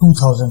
2000।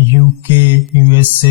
UK, USA,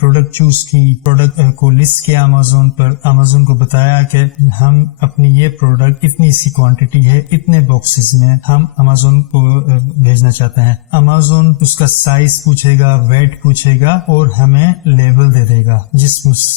product choose کی, product کو list کیا امازون پر, امازون کو بتایا کہ ہم اپنی یہ پروڈکٹ اتنی سی کوانٹٹی ہے, اتنے باکسز میں ہم امازون کو بھیجنا چاہتے ہیں. امازون اس کا سائز پوچھے گا, ویٹ پوچھے گا اور ہمیں لیبل دے دے گا جس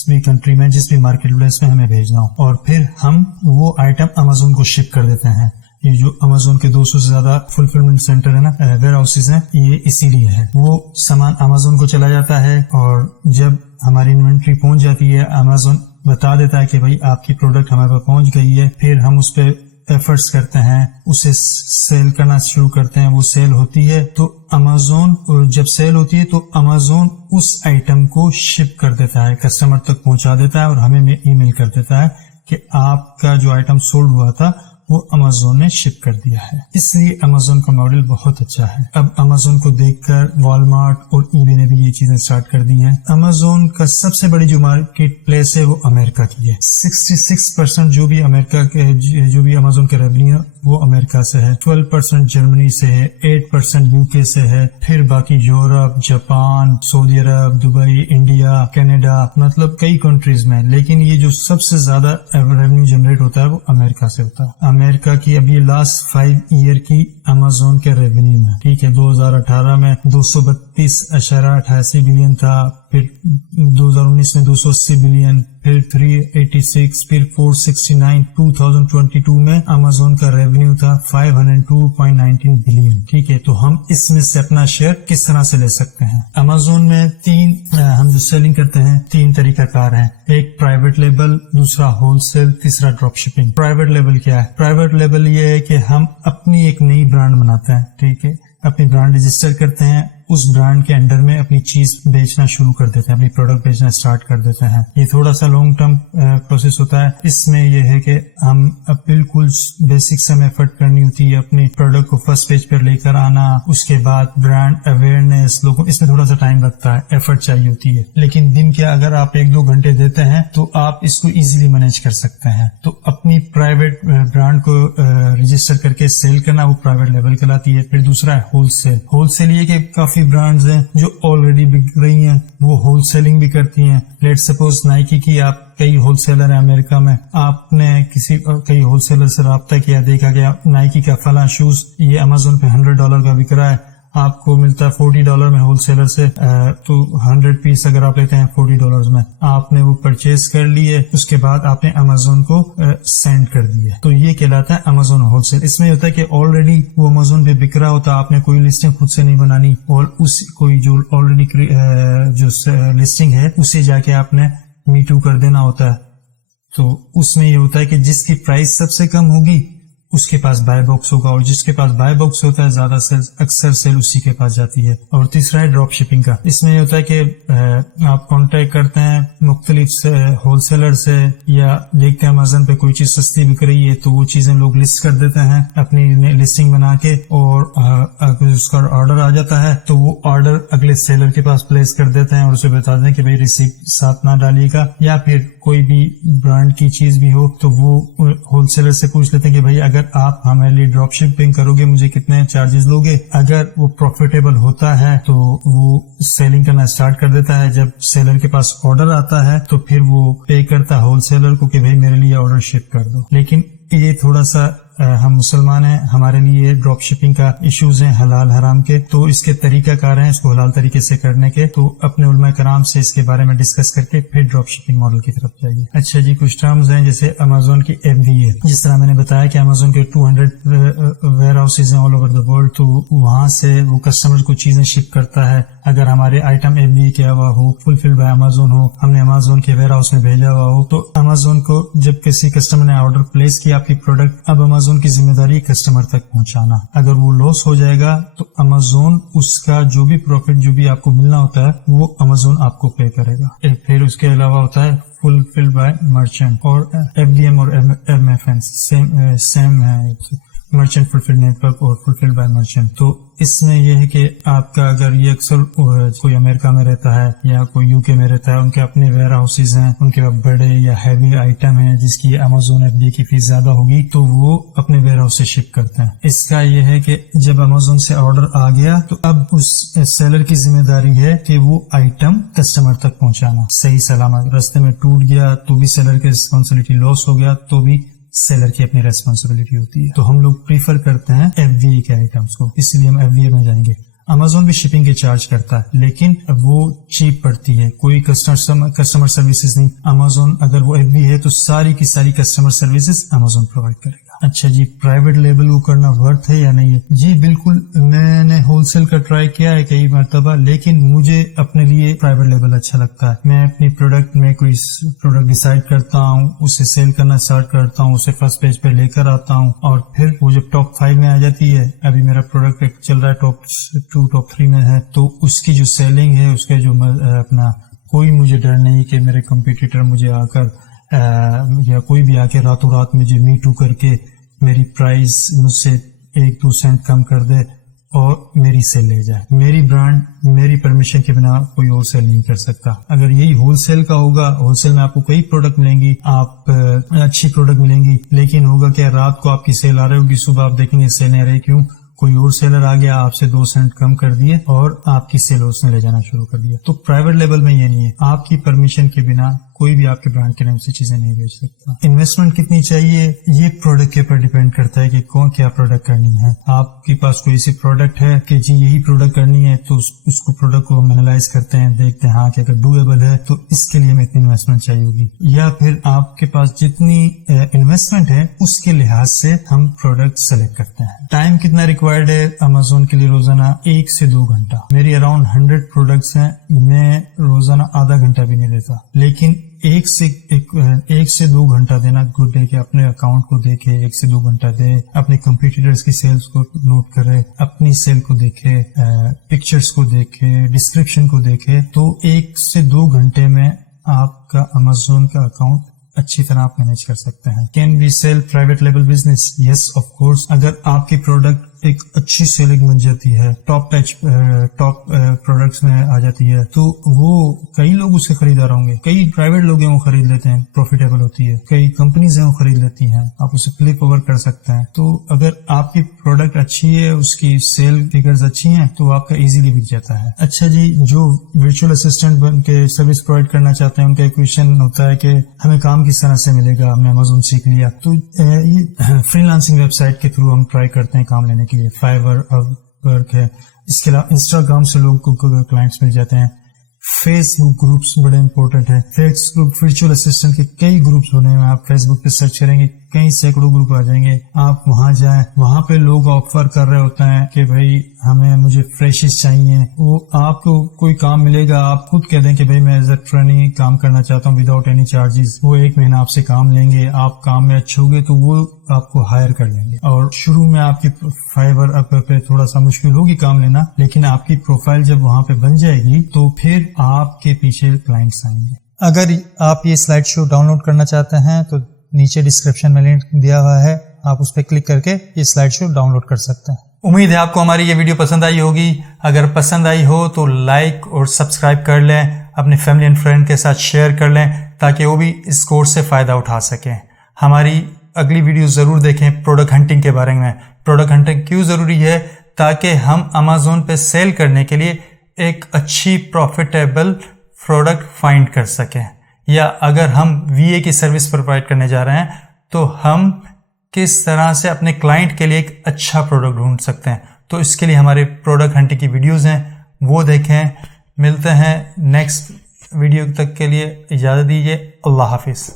بھی کنٹری میں, جس بھی مارکیٹ پلیس میں ہمیں بھیجنا ہو, اور پھر ہم وہ آئٹم امازون کو شپ کر دیتے ہیں. یہ جو امازون کے 200 سے زیادہ فلفلمنٹ سینٹر ہے نا, ویئر ہاؤسز ہیں, یہ اسی لیے ہے. وہ سامان امازون کو چلا جاتا ہے اور جب ہماری انوینٹری پہنچ جاتی ہے امازون بتا دیتا ہے کہ بھائی آپ کی پروڈکٹ ہمارے پاس پہنچ گئی ہے. پھر ہم اس پہ ایفرٹس کرتے ہیں, اسے سیل کرنا شروع کرتے ہیں. وہ سیل ہوتی ہے تو امازون, جب سیل ہوتی ہے تو امازون اس آئٹم کو شپ کر دیتا ہے, کسٹمر تک پہنچا دیتا ہے اور ہمیں ای میل کر دیتا ہے کہ آپ کا جو آئٹم سولڈ ہوا تھا وہ امازون نے شپ کر دیا ہے. اس لیے امازون کا ماڈل بہت اچھا ہے. اب امازون کو دیکھ کر والمارٹ اور ای بے نے بھی یہ چیزیں سٹارٹ کر دی ہیں. امازون کا سب سے بڑی جو مارکیٹ پلیس ہے وہ امریکہ کی ہے. 66% جو بھی امریکہ کے, جو بھی امازون کے ریونیو وہ امریکہ سے ہے, 12% جرمنی سے ہے, 8% یو کے سے ہے, پھر باقی یورپ, جاپان, سعودی عرب, دبئی, انڈیا, کینیڈا, مطلب کئی کنٹریز میں. لیکن یہ جو سب سے زیادہ ریونیو جنریٹ ہوتا ہے وہ امریکہ سے ہوتا ہے. امریکہ کی ابھی لاسٹ 5 ایئر کی امازون کے ریونیو میں, ٹھیک ہے, 2018 میں 232.88 بلین تھا, پھر 2019 میں 280 بلین, پھر 386, پھر 469. 2022 میں امازون کا ریونیو تھا 502.19 بلین. ٹھیک ہے, تو ہم اس میں سے اپنا شیئر کس طرح سے لے سکتے ہیں؟ امازون میں ہم جو سیلنگ کرتے ہیں 3 طریقہ کار ہیں. ایک پرائیویٹ لیبل, دوسرا ہول سیل, تیسرا ڈراپ شپنگ. پرائیویٹ لیبل کیا ہے؟ پرائیویٹ لیبل یہ ہے کہ ہم اپنی ایک نئی برانڈ بناتے ہیں, ٹھیک ہے, اپنی برانڈ رجسٹر کرتے ہیں, اس برانڈ کے انڈر میں اپنی چیز بیچنا شروع کر دیتے ہیں, اپنی پروڈکٹ بیچنا سٹارٹ کر دیتے ہیں. یہ تھوڑا سا لانگ ٹرم پروسیس ہوتا ہے. اس میں یہ ہے کہ ہم بالکل بیسک سے ہمیں ایفرٹ کرنی ہوتی ہے, اپنی پروڈکٹ کو فرسٹ پیج پر لے کر آنا, اس کے بعد برانڈ اویئرنیس, لوگوں, اس میں تھوڑا سا ٹائم لگتا ہے, ایفرٹ چاہیے ہوتی ہے. لیکن دن کے اگر آپ 1-2 گھنٹے دیتے ہیں تو آپ اس کو ایزیلی مینیج کر سکتے ہیں. تو اپنی پرائیویٹ برانڈ کو رجسٹر کر کے سیل کرنا وہ پرائیویٹ لیبل کہلاتی ہے. پھر دوسرا ہے ہول سیل. ہول سیل یہ کہ کافی برانڈز ہیں جو آلریڈی بک رہی ہیں, وہ ہول سیلنگ بھی کرتی ہیں. لیٹ سپوز نائکی کی, آپ کئی ہول سیلر ہیں امریکہ میں, آپ نے کئی ہول سیلر سے رابطہ کیا, دیکھا کہ نائکی کا فلاں شوز یہ امازون پہ $100 کا بک رہا ہے, آپ کو ملتا ہے $40 میں ہول سیلر سے, تو 100 پیس اگر آپ لیتے ہیں $40 میں, آپ نے وہ پرچیز کر لیے, اس کے بعد آپ نے امازون کو سینڈ کر دیے, تو یہ کہلاتا ہے امازون ہول سیل. اس میں ہوتا ہے کہ آلریڈی وہ امازون پہ بک رہا ہوتا ہے, آپ نے کوئی لسٹنگ خود سے نہیں بنانی, اور اس کوئی جو آلریڈی جو لسٹنگ ہے اسے جا کے آپ نے می ٹو کر دینا ہوتا ہے. تو اس میں یہ ہوتا ہے کہ جس کی پرائس سب سے کم ہوگی اس کے پاس بائی باکس ہوگا, اور جس کے پاس بائی باکس ہوتا ہے زیادہ سیل, اکثر سیل اسی کے پاس جاتی ہے. اور تیسرا ہے ڈراپ شپنگ کا. اس میں یہ ہوتا ہے کہ آپ کانٹیکٹ کرتے ہیں مختلف ہول سیلر سے, یا دیکھتے ہیں امازون پہ کوئی چیز سستی بک رہی ہے تو وہ چیزیں لوگ لسٹ کر دیتے ہیں اپنی لسٹنگ بنا کے, اور اگر اس کا آرڈر آ جاتا ہے تو وہ آرڈر اگلے سیلر کے پاس پلیس کر دیتے ہیں, اور اسے بتا دیں کہ بھائی ریسیپٹ ساتھ نہ ڈالیے گا. یا پھر کوئی بھی برانڈ کی چیز بھی ہو تو وہ ہول سیلر سے پوچھ لیتے ہیں کہ بھائی اگر آپ ہمارے لیے ڈراپ شپنگ کرو گے مجھے کتنے چارجز لوگے. اگر وہ پروفیٹیبل ہوتا ہے تو وہ سیلنگ کرنا سٹارٹ کر دیتا ہے. جب سیلر کے پاس آرڈر آتا ہے تو پھر وہ پے کرتا ہے ہول سیلر کو کہ بھائی میرے لیے آرڈر شپ کر دو. لیکن یہ تھوڑا سا ہم مسلمان ہیں, ہمارے لیے ڈراپ شپنگ کا ایشوز ہیں حلال حرام کے, تو اس کے طریقہ کار ہیں اس کو حلال طریقے سے کرنے کے. تو اپنے علماء کرام سے اس کے بارے میں ڈسکس کر کے پھر ڈراپ شپنگ ماڈل کی طرف جائیے. اچھا جی, کچھ ٹرمز ہیں جیسے امازون کی FBA. جس طرح میں نے بتایا کہ امازون کے 200 ویئر ہاؤسز ہیں آل اوور دا ورلڈ, تو وہاں سے وہ کسٹمر کو چیزیں شپ کرتا ہے. اگر ہمارے آئٹم FBA کیا ہوا ہو, فلفل بائی امازون ہو, ہم نے امازون کے ویئر ہاؤس میں بھیجا ہوا ہو, تو امازون کو جب کسی کسٹمر نے آرڈر پلیس کیا آپ کی پروڈکٹ, اب امازون کی ذمہ داری کسٹمر تک پہنچانا. اگر وہ لاس ہو جائے گا تو امازون اس کا جو بھی پروفٹ جو بھی آپ کو ملنا ہوتا ہے وہ امازون آپ کو پے کرے گا. پھر اس کے علاوہ ہوتا ہے فلفل بائی مرچنٹ, اور FDM اور MFN سیم ہے, مرچنٹ فلفل نیٹ ورک اور فلفل بائی مرچنٹ. تو اس میں یہ ہے کہ آپ کا اگر یہ اکثر کوئی امریکہ میں رہتا ہے یا کوئی UK میں رہتا ہے, ان کے اپنے ویئر ہاؤسز ہیں, ان کے بڑے یا ہیوی آئٹم ہیں جس کی امازون FBA کی فیس زیادہ ہوگی, تو وہ اپنے ویئر ہاؤس اسے شپ کرتے ہیں. اس کا یہ ہے کہ جب Amazon سے آرڈر آ گیا تو اب اس سیلر کی ذمہ داری ہے کہ وہ آئٹم کسٹمر تک پہنچانا صحیح سلامت. رستے میں ٹوٹ گیا تو بھی سیلر کی ریسپانسبلٹی، لاس ہو گیا تو بھی سیلر کی اپنی ریسپانسبلٹی ہوتی ہے. تو ہم لوگ پریفر کرتے ہیں FBA کے آئٹمس کو، اس لیے ہم FBA میں جائیں گے. Amazon بھی شپنگ کے چارج کرتا ہے لیکن وہ چیپ پڑتی ہے، کوئی کسٹمر سروسز نہیں. Amazon اگر وہ FBA ہے تو ساری کی ساری کسٹمر سروسز Amazon پرووائڈ کرے گا. اچھا جی، پرائیویٹ لیبل کو کرنا ورتھ ہے یا نہیں ہے؟ جی بالکل، میں نے ہول سیل کا ٹرائی کیا ہے کئی مرتبہ، لیکن مجھے اپنے لیے پرائیویٹ لیبل اچھا لگتا ہے. میں اپنی پروڈکٹ میں کوئی پروڈکٹ ڈیسائیڈ کرتا ہوں، اسے سیل کرنا اسٹارٹ کرتا ہوں، اسے فرسٹ پیج پہ لے کر آتا ہوں، اور پھر وہ جب ٹاپ 5 میں آ جاتی ہے، ابھی میرا پروڈکٹ ایک چل رہا ہے ٹاپ 2 ٹاپ 3 میں ہے، تو اس کی جو سیلنگ ہے، اس کے جو اپنا کوئی مجھے ڈر نہیں کہ میرے کمپیٹیٹر مجھے آ کر یا کوئی بھی آ کے راتوں رات مجھے میٹو کر کے میری پرائز مجھ سے 1-2 سینٹ کم کر دے اور میری سیل لے جائے. میری برانڈ میری پرمیشن کے بنا کوئی ہول سیل نہیں کر سکتا. اگر یہی ہول سیل کا ہوگا، ہول سیل میں آپ کو کئی پروڈکٹ ملیں گی، آپ اچھی پروڈکٹ ملیں گی، لیکن ہوگا کہ رات کو آپ کی سیل آ رہی ہوگی، صبح آپ دیکھیں گے سیل نہیں آ رہی. کیوں؟ کوئی اور سیلر آ گیا، آپ سے 2 سینٹ کم کر دیے اور آپ کی سیل اس نے لے جانا شروع کر دیا. تو پرائیویٹ لیبل میں یہ نہیں ہے، آپ کی پرمیشن کے بنا کوئی بھی آپ کے برانڈ کے نام سے چیزیں نہیں بیچ سکتا. انویسٹمنٹ کتنی چاہیے یہ پروڈکٹ کے اوپر ڈیپینڈ کرتا ہے کہ کون کیا پروڈکٹ کرنی ہے. آپ کے پاس کوئی سی پروڈکٹ ہے کہ جی یہی پروڈکٹ کرنی ہے، تو اس کو پروڈکٹ کو ہم اینالائز کرتے ہیں، دیکھتے ہیں ہاں کہ اگر ڈویبل ہے تو اس کے لیے ہمیں اتنی انویسٹمنٹ چاہیے ہوگی، یا پھر آپ کے پاس جتنی انویسٹمنٹ ہے اس کے لحاظ سے ہم پروڈکٹ سلیکٹ کرتے ہیں. ٹائم کتنا ریکوائرڈ ہے Amazon کے لیے؟ روزانہ 1 سے 2 گھنٹہ. میری اراؤنڈ 100 پروڈکٹس ہیں، میں روزانہ آدھا گھنٹہ بھی نہیں دیتا، لیکن 1 سے 2 گھنٹہ دینا گڈ ہے کہ اپنے اکاؤنٹ کو دیکھے، 1 سے 2 گھنٹہ دے، اپنے کمپیٹیٹرز کی سیلز کو نوٹ کرے، اپنی سیل کو دیکھے، پکچرز کو دیکھے، ڈسکرپشن کو دیکھے. تو 1 سے 2 گھنٹے میں آپ کا Amazon کا اکاؤنٹ اچھی طرح آپ مینج کر سکتے ہیں. Can we sell private label business? Yes of course. اگر آپ کی پروڈکٹ ایک اچھی سیلنگ بن جاتی ہے، ٹاپ پروڈکٹس میں آ جاتی ہے، تو وہ کئی لوگ اس کے خریدار ہوں گے. کئی پرائیویٹ لوگ ہیں وہ خرید لیتے ہیں، پروفیٹیبل ہوتی ہے. کئی کمپنیز ہیں وہ خرید لیتی ہیں، آپ اسے فلپ اوور کر سکتے ہیں. تو اگر آپ کی پروڈکٹ اچھی ہے، اس کی سیل فگرز اچھی ہیں، تو آپ کا ایزیلی بک جاتا ہے. اچھا جی، جو ورچوئل اسسٹنٹ بن کے سروس پرووائڈ کرنا چاہتے ہیں، ان کا ایک کویشچن ہوتا ہے کہ ہمیں کام کس طرح سے ملے گا؟ ہم نے Amazon سیکھ لیا، تو یہ فری لانسنگ ویب سائٹ کے تھرو ہم ٹرائی کرتے ہیں کام لینے کے لیے. فائیور ورک ہے، اس کے علاوہ انسٹاگرام سے لوگوں کو کلائنٹس مل جاتے ہیں. فیس بک گروپس بڑے امپورٹنٹ ہیں. فیس بک ورچوئل اسسٹنٹ کے کئی گروپس ہونے ہیں، آپ فیس بک پہ سرچ کریں گے کئی سینکڑوں گروپ آ جائیں گے. آپ وہاں جائیں، وہاں پہ لوگ آفر کر رہے ہوتے ہیں کہ بھائی مجھے فریشز چاہیے. وہ آپ کو کوئی کام ملے گا، آپ خود کہہ دیں کہ بھائی میں ایز اے ٹریننگ کام کرنا چاہتا ہوں وداؤٹ اینی چارجز. وہ 1 مہینہ آپ سے کام لیں گے، آپ کام میں اچھے ہوگے تو وہ آپ کو ہائر کر لیں گے. اور شروع میں آپ کی فائیور پہ تھوڑا سا مشکل ہوگی کام لینا، لیکن آپ کی پروفائل جب وہاں پہ بن جائے گی تو پھر آپ کے پیچھے کلائنٹس آئیں گے. اگر آپ یہ سلائیڈ شو ڈاؤن لوڈ کرنا چاہتے ہیں تو نیچے ڈسکرپشن میں لنک دیا ہوا ہے، آپ اس پہ کلک کر کے یہ سلائیڈ شو ڈاؤن لوڈ کر سکتے ہیں. امید ہے آپ کو ہماری یہ ویڈیو پسند آئی ہوگی. اگر پسند آئی ہو تو لائک اور سبسکرائب کر لیں، اپنے فیملی اینڈ فرینڈ کے ساتھ شیئر کر لیں تاکہ وہ بھی اس کورس سے فائدہ اٹھا سکیں. ہماری اگلی ویڈیو ضرور دیکھیں پروڈکٹ ہنٹنگ کے بارے میں. پروڈکٹ ہنٹنگ کیوں ضروری ہے؟ تاکہ ہم Amazon پہ سیل کرنے کے لیے ایک اچھی پروفیٹیبل پروڈکٹ فائنڈ کر سکیں، یا اگر ہم VA کی سروس پرووائڈ کرنے جا رہے ہیں تو ہم کس طرح سے اپنے کلائنٹ کے لیے ایک اچھا پروڈکٹ ڈھونڈ سکتے ہیں. تو اس کے لیے ہمارے پروڈکٹ ہنٹنگ کی ویڈیوز ہیں، وہ دیکھیں. ملتے ہیں نیکسٹ ویڈیو تک کے لیے اجازت دیجیے. اللہ حافظ.